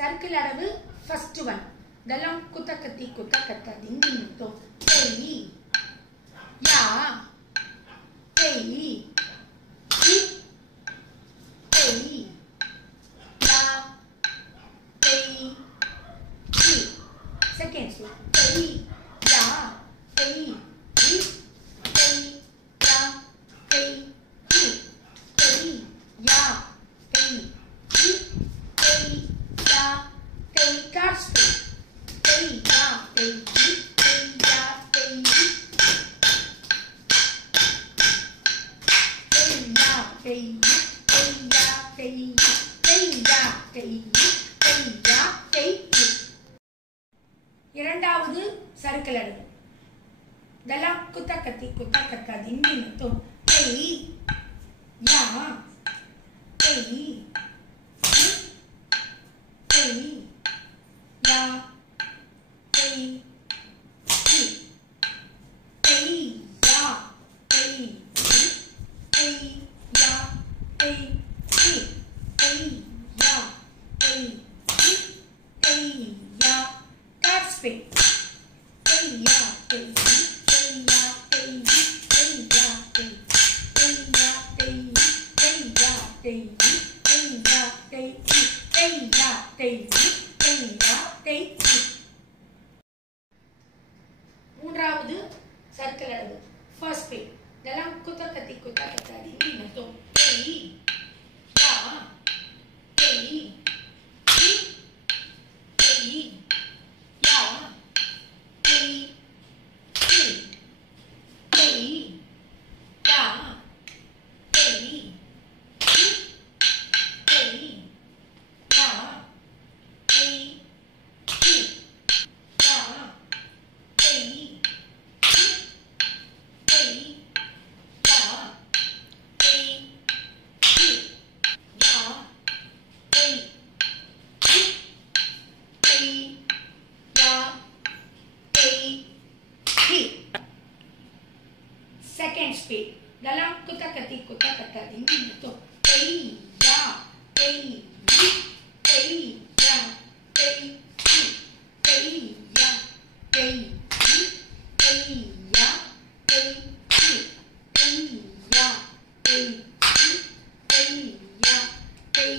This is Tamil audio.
சர்க்கிள் அளவு ஃபர்ஸ்ட் ஒன். இதெல்லாம் குத்த கத்தி திங்கி முத்தம். தெய் யா தெய் இ தெய் யா தெய் இ. Second slow. தெய் யா தெய் இ தெய் யா தெய் இ தெய் யா தெய் இ தெய் யா தெய். கார்ட்ஸ் தெய் யா தெய் இ தெய் யா தெய் இ தெய் யா தெய் இ தெய் யா தெய் இ தெய் யா தெய் இ தெய் யா தெய் இ. இரண்டாவது சர்க்கிள் அளவு. இதெல்லாம் குத்த கத்தி திங்கி முத்தம். தெய் யா தெய் இ தெய் யா தெய் இ தெய் யா தெய் இ தெய் யா தெய் இ தெய் யா தெய் இ தெய் யா. கார்ட்ஸ் பே. தெய் யா தெய் இ தெய் யா தெய் இ தெய் யா தெய் தெய் யா தெய் இ தெய் யா தெய் இ தெய் யா தெய் இ தெய் யா தெய் இ தெய் யா தெய் இ. மூன்றாவது சர்க்கிள் அளவு ஃபர்ஸ்ட் பே. இதெல்லாம் குத்த கத்தி திங்கி முத்தம். தெய் யா தெய் இ தெய் யா தெய் இ தெய் யா தெய் இ தெய் யா தெய் இ யா தெய் இ தெய் யா தெய் இ யா தெய் இ தெய் யா தெய் இ. Second speed. இதெல்லாம் குத்த கத்தி திங்கி முத்தம். தெய் யா தெய் இ தெய் யா தெய் இ தெய் யா தெய் இ தெய் யா தெய் இ தெய் யா தெய் இ தெய் யா தெய்